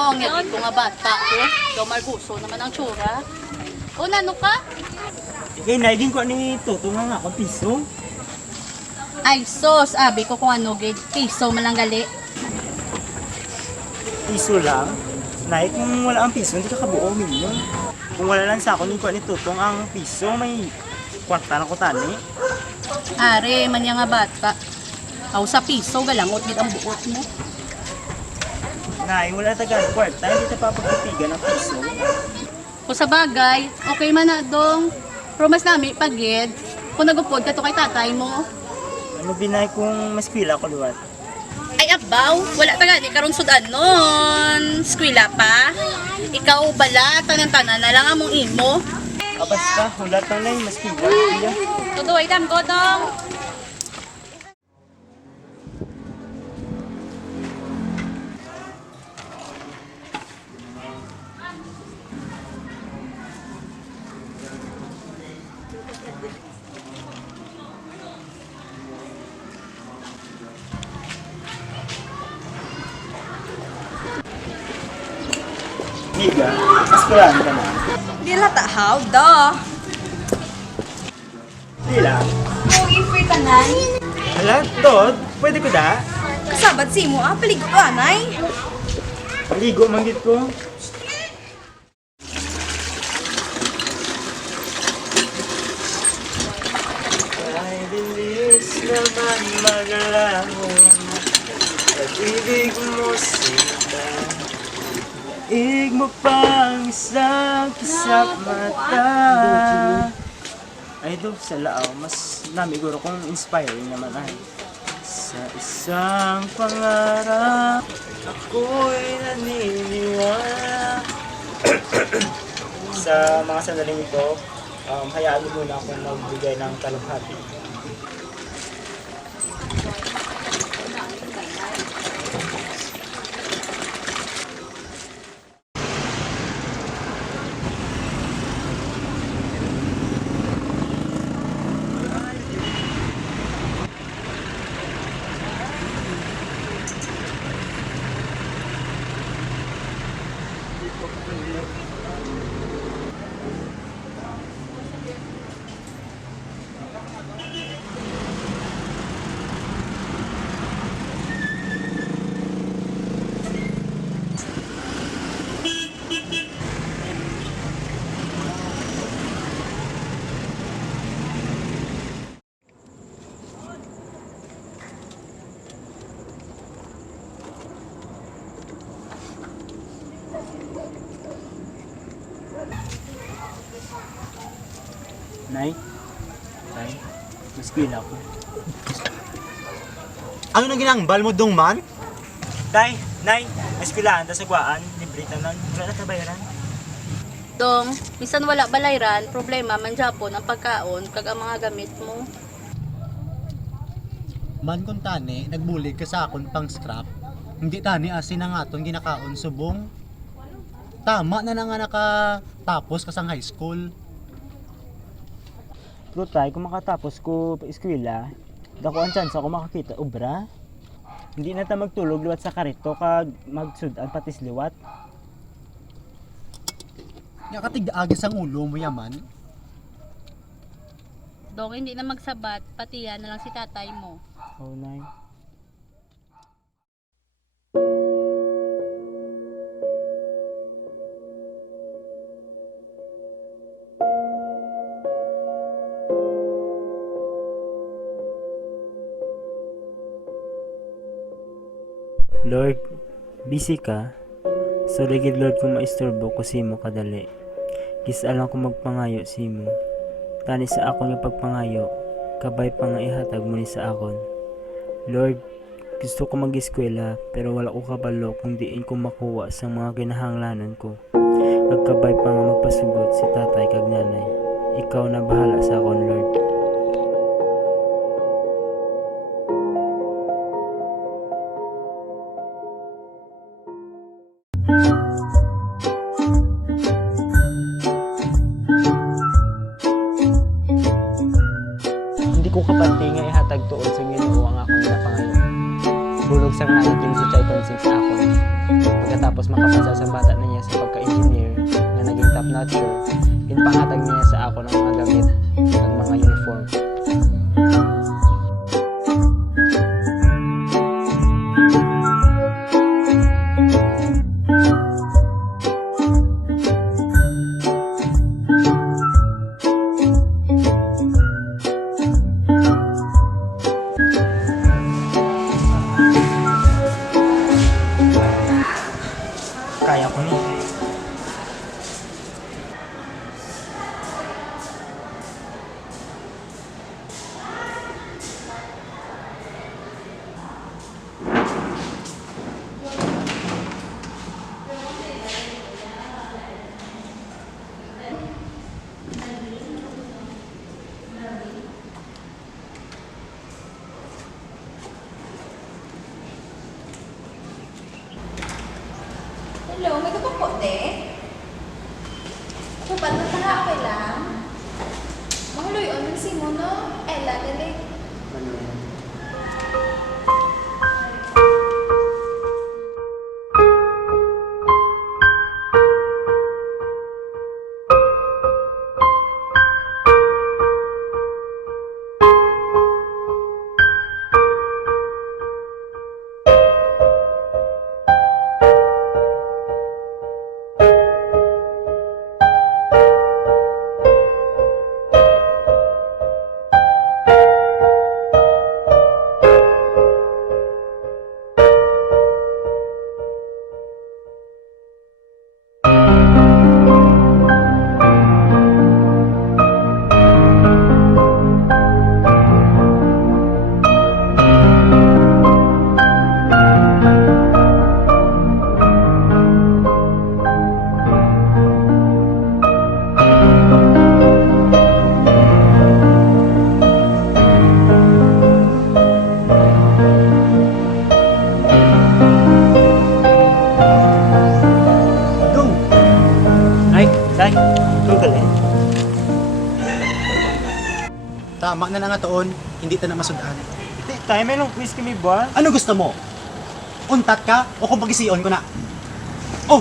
Tabong, yagit ko nga bata ko. Ikaw malbuso naman ang tsura. O, nano ka? Kaya naigin ko ni Toto nga ako piso. Ay, sos, abi ko kung ano, gid. Piso malanggali. Piso lang. Nay, kung wala ang piso, hindi ka kabuo milyon. Kung wala lang sa ako ni ko ni Tutong ang piso, may kwarta na ko tani. Are, man nga bata. Aw sa piso, galangot gid ang buot mo. Nay, wala taga kwarta, hindi ta papagpitigan ang piso. Kung sa bagay, okay man na dong. Promise nami, pagid. Kung nagupod ka to kay tatay mo. Ano binay kung maskwila ko luwat? Ay abaw, wala taga ni karon sudan nun. Skwela pa. Ikaw bala, tanan-tanan na lang among imo. Abas ka, hulat na lang, maskwila. Iya. Todo ay dam godong. Higa, maskwila ka na. Di lata how da. Sila. Kung ifay tanan, Hala, Tod, pwede ko da? kasabad si mo palig ko anay. Maligo manggit ko. Ay, bilis naman maglangon. Pag-ibig mo sila. Ig mo pang isang kisap mata. Ay, do, sa lao, mas namiguro kung inspiring naman ay. Sa isang pangarap, ako'y naniniwala. Sa mga sandaling ito, hayaan mo muna akong magbigay ng talughati. Nay? Nay? Maskwila ko. Ano nang ginangbal mo dong man? Tay, Nay, maskwilahan ta sa gwaan, libre tanan, wala na kabayaran. Dong, bisan wala balayran, problema man Japon ang pagkaon kag ang mga gamit mo. Man kung tani, nagbulig ka sa akon pang scrap. Hindi tani asin ang aton ginakaon subong. Tama na nga nakatapos ka sa high school. Pero tay, kung makatapos ko eskwela, dako ang chance ako makakita obra. Hindi na ta magtulog liwat sa karito kag magsudan patis liwat. Nakatig-agis ang ulo mo yaman. Dong, hindi na magsabat, pati yan na lang si tatay mo. Oh, Nay. Lord, busy ka? Sorry gid Lord kung maistorbo ko simo kadali. Kis alam ko magpangayo simo. Tani sa akon nga pagpangayo, kabay pa nga ihatag mo ni sa akon. Lord, gusto ko mag-eskwela pero wala ko kabalo kung diin ko makuha sa mga kinahanglanon ko. Kagkabay pa nga magpasugot si tatay kag nanay. Ikaw na bahala sa akon, Lord. Hindi ko kapati nga ihatag tuod sa Ginoo ang akong napangayo. Bulog sang naiging si Chay Consing sa akon. Pagkatapos Tapos makapasa sa bata na niya sa pagka-engineer na naging top-notcher, pinpangatag niya sa ako ng mga gamit ng mga uniform. Kaya ko ni. Hello, may po de? Pupat na tara, okay lang? Mahuloy, anong si mo, no? Ella, dali. Dong! Ay, Tay, Google eh. Tama na nga toon, hindi ta na masudaan. Tay, may long quiz kami ba? Ano gusto mo? Untat ka o kung pag-isiyon ko na? Oh!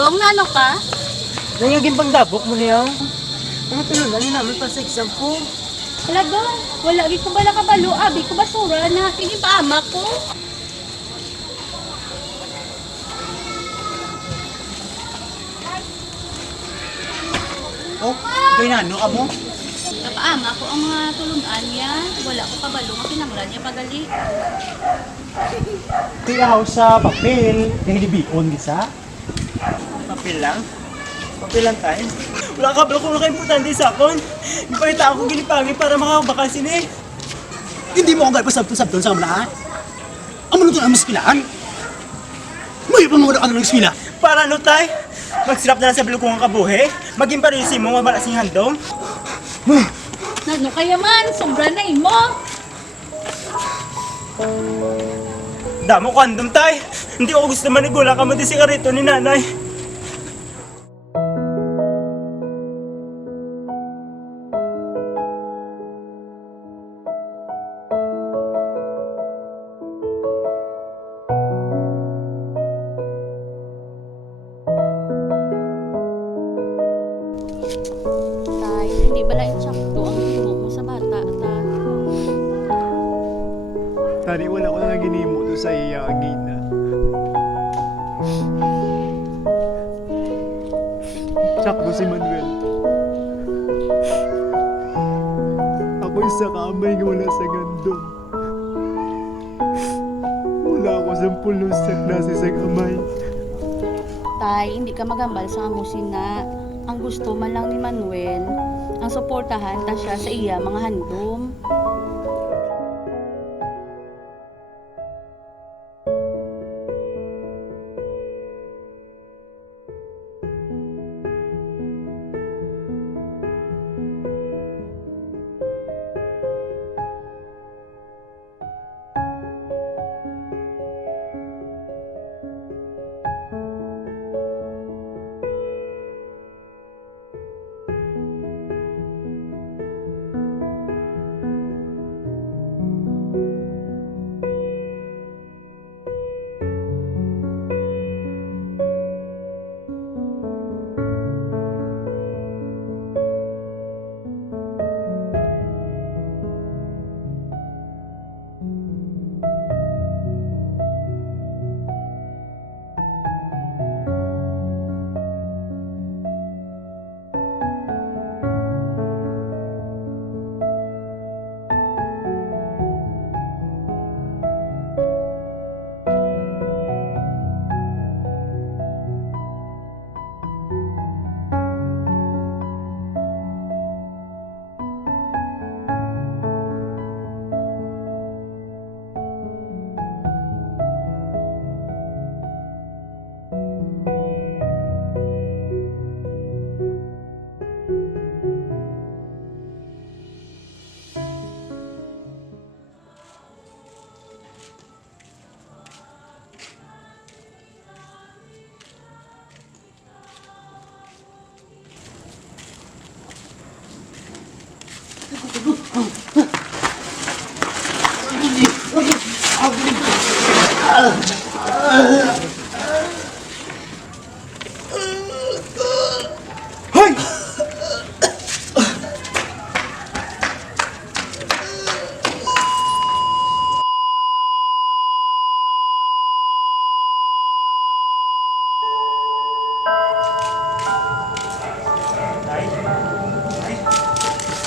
Dong, ano ka? Nangaging pangdabok mo niya. Ano tulunan naman pa sa exam ko? Hala, Dong. Wala, di ko ba nakabalo? Abi ko basura na. Hindi ba ama ko? Oh, kaya na, no, amo? Kapaama ko ang mga tulunan niya. Wala ko kabalo. Ang pinanglan niya pagali. Tiyaw sa papel, yung libikon, gisa? Papel lang? Papel lang tayo? Wala ka, bro, kung naka-importante sa akon. Ipalita ako ginipagi para makabakasin eh. Hindi mo ako gagpasab-tusab doon sa mga Amo nito ang maskilaan? May pa mga ano ng eskwela? Para ano tay? Magsirap na lang sa bilog kong kabuhi. Maging pa rin si mo, wala sing handong. Ano kaya man? Sobra na mo. Damo ko handom tay. Hindi ko gusto manigulang ka mo di sigarito ni nanay. Tay, hindi ba lang insakto ang himo mo sa bata, ta? Tani, wala ko na ginimo to sa iya agina. Sakto si Manuel. Ako isa kaamay nga wala sa gandong. Wala ako sa pulos sa klase sa kamay. Tay, hindi ka magambal sa amusin na. Ang gusto man lang ni Manuel, ang suportahan ta siya sa iya mga handom.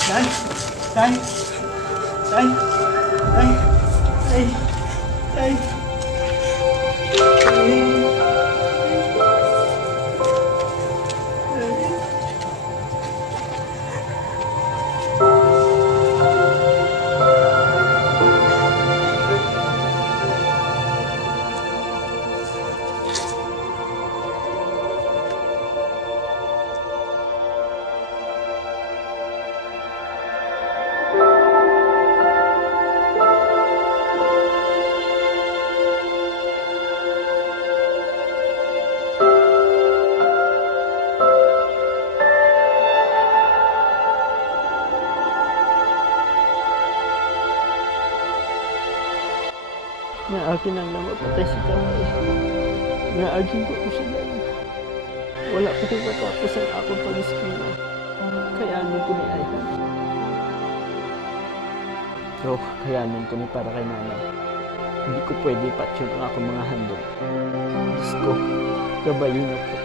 Tay, tay, tay, tay, tay, tay, Nga akin ang namapatay si Kamay. Nga akin ko siya lang. Wala ko rin matapos ang akong pag-iskina. Kayanin ko ni Ayhan. Pero kayanin ko ni para kay nanay. Hindi ko pwede ipatyon ang akong mga handong. Diyos ko, gabayin ako.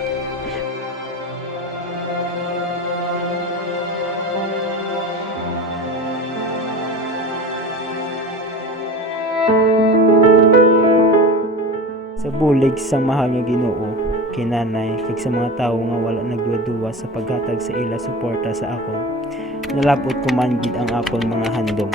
Sa bulig sang mahal nga Ginoo, kay nanay, kag sa mga tawo nga wala nagduwa-duwa sa paghatag sa ila suporta sa akon. Nalapot ko man gid ang akon mga handom.